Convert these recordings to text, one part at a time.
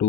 2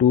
2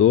2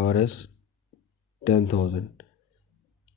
RS 10,000۔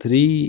3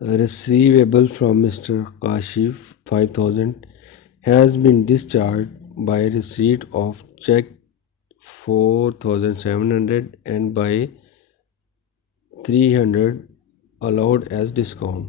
Receivable from Mr. Kashif 5,000 has been discharged by receipt of check 4,700 and by 300 allowed as discount۔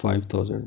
5,000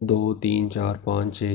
2 3 4 5 6